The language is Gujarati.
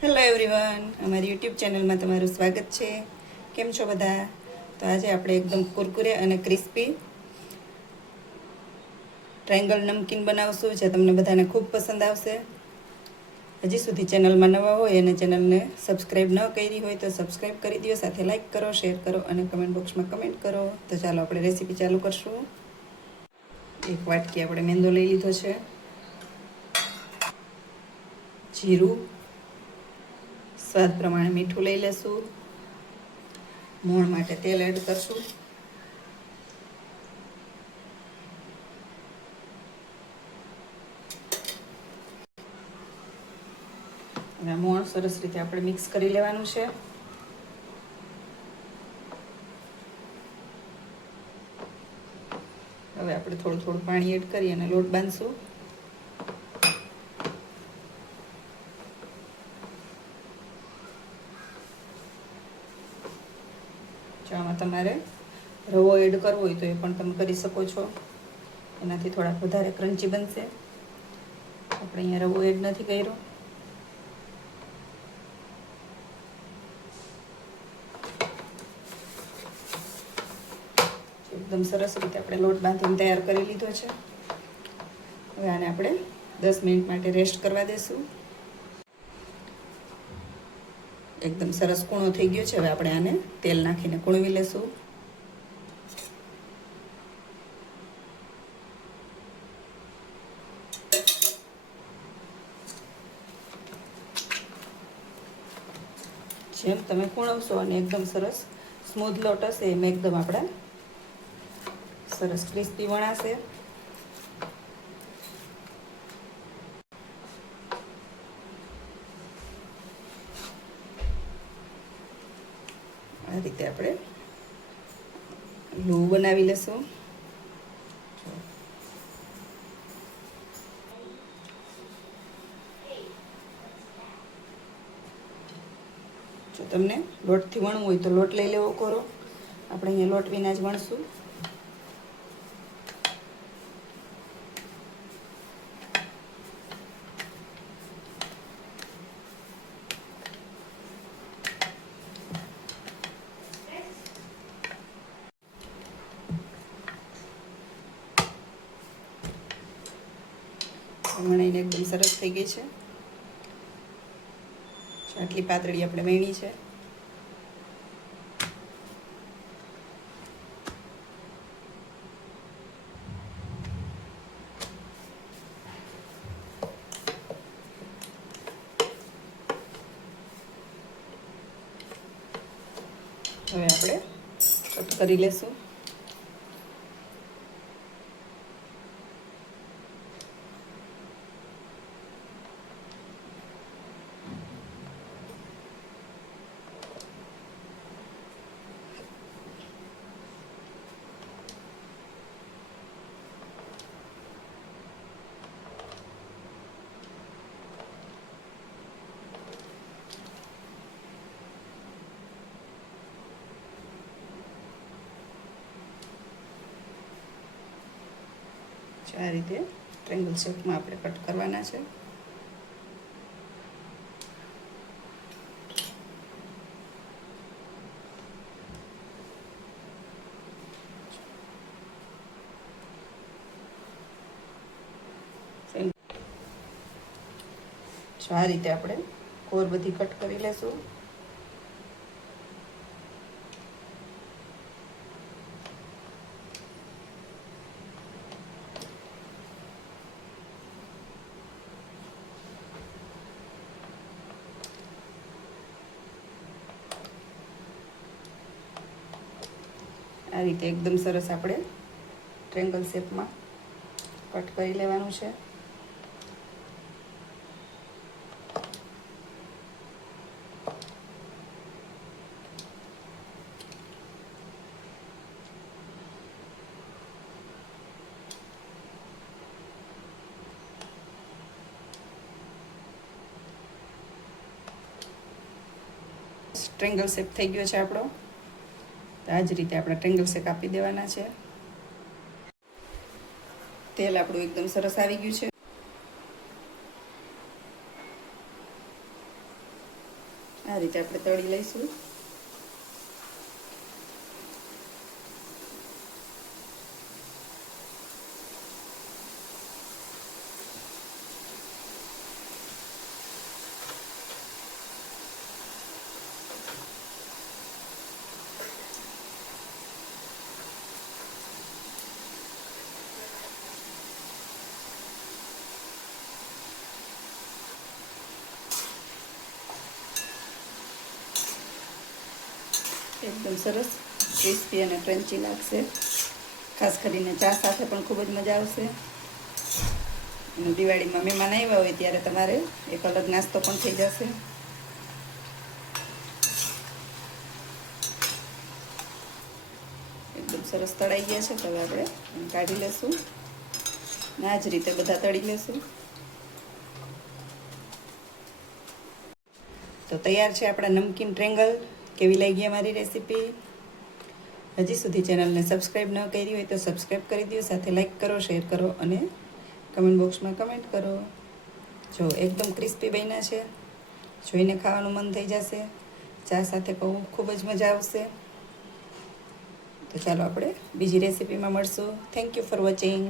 હેલો એવરીવન અમારી યુટ્યુબ ચેનલમાં તમારું સ્વાગત છે. કેમ છો બધા? તો આજે આપણે એકદમ કુરકુરે અને ક્રિસ્પી ટ્રાયંગલ નમકીન બનાવશું, જે તમને બધાને ખૂબ પસંદ આવશે. હજી સુધી ચેનલમાં નવા હોય અને ચેનલને સબસ્ક્રાઈબ ન કરી હોય તો સબસ્ક્રાઈબ કરી દો, સાથે લાઈક કરો શેર કરો અને કમેન્ટ બોક્સમાં કમેન્ટ કરો. તો ચાલો આપણે રેસીપી ચાલુ કરશું. એક વાટકી આપણે મેંદો લઈ લીધો છે. જીરું સ્વાદ પ્રમાણે મીઠું લઈ લેશું. મોણ માટે તેલ એડ કરશું. અને મોણ સરસ રીતે આપણે મિક્સ કરી લેવાનું છે. હવે આપણે થોડું થોડું પાણી એડ કરી અને લોટ બાંધશું. જો આમાં તમારે રવો એડ કરવો હોય તો એ પણ તમે કરી શકો છો. એનાથી થોડાક વધારે ક્રન્ચી બનશે. આપણે અહીંયા રવો એડ નથી કર્યો. એકદમ સરસ રીતે આપણે લોટ બાંધીને તૈયાર કરી લીધો છે. હવે આને આપણે દસ મિનિટ માટે રેસ્ટ કરવા દેશું. એકદમ સરસ કૂણો થઈ ગયો છે. હવે આપણે આને તેલ નાખીને કૂણવી લેશું. જેમ તમે કૂણવશો અને એકદમ સરસ સ્મૂથ લોટ હશે, એમ એકદમ આપણા સરસ ક્રિસ્પી વણાશે. આ રીતે આપણે લૂ બનાવી લઈશું જો તમને લોટથી વણવું હોય તો લોટ લઈ લેવો કરો. આપણે અહીંયા લોટ વિના જ વણશું. વણાઈને એકદમ સરસ થઈ ગઈ છે. આટલી પાતળી આપણે વેણી છે. હવે આપણે કટ કરી લેશું. આ રીતે ટ્રેંગલ શેપમાં આપણે કટ કરવાના છે. આ રીતે આપણે કોર બધી કટ કરી લેશું. આ રીતે એકદમ સરસ આપણે ટ્રેંગલ શેપમાં કટ કરી લેવાનું છે. ટ્રેંગલ શેપ થઈ ગયો છે આપણો. તો આ જ રીતે આપણે ટ્રેંગલ શેક આપી દેવાના છે. તેલ આપણું એકદમ સરસ આવી ગયું છે. આ રીતે આપણે તળી લઈશું. એકદમ સરસ ક્રિસ્પી અને ક્રન્ચી લાગશે. ખાસ કરીને ચા સાથે પણ ખૂબ જ મજા આવશે. અને દિવાળીમાં મહેમાન આવ્યા હોય ત્યારે તમારે એક અલગ નાસ્તો પણ થઈ જશે. એકદમ સરસ તળાઈ ગયા છે તો હવે આપણે કાઢી લેશું. ને આ જ રીતે બધા તળી લેશું. તો તૈયાર છે આપણા નમકીન ટ્રેંગલ. કેવી લાગી અમારી રેસીપી? હજી સુધી ચેનલને સબસ્ક્રાઈબ ન કરી હોય તો સબસ્ક્રાઈબ કરી દો, સાથે લાઈક કરો, શેર કરો અને કમેન્ટ બોક્સમાં કમેન્ટ કરો. જો એકદમ ક્રિસ્પી બન્યા છે, જોઈને ખાવાનું મન થઈ જશે. ચા સાથે કહું ખૂબ જ મજા આવશે. તો ચાલો આપણે બીજી રેસીપીમાં મળશું. Thank you for watching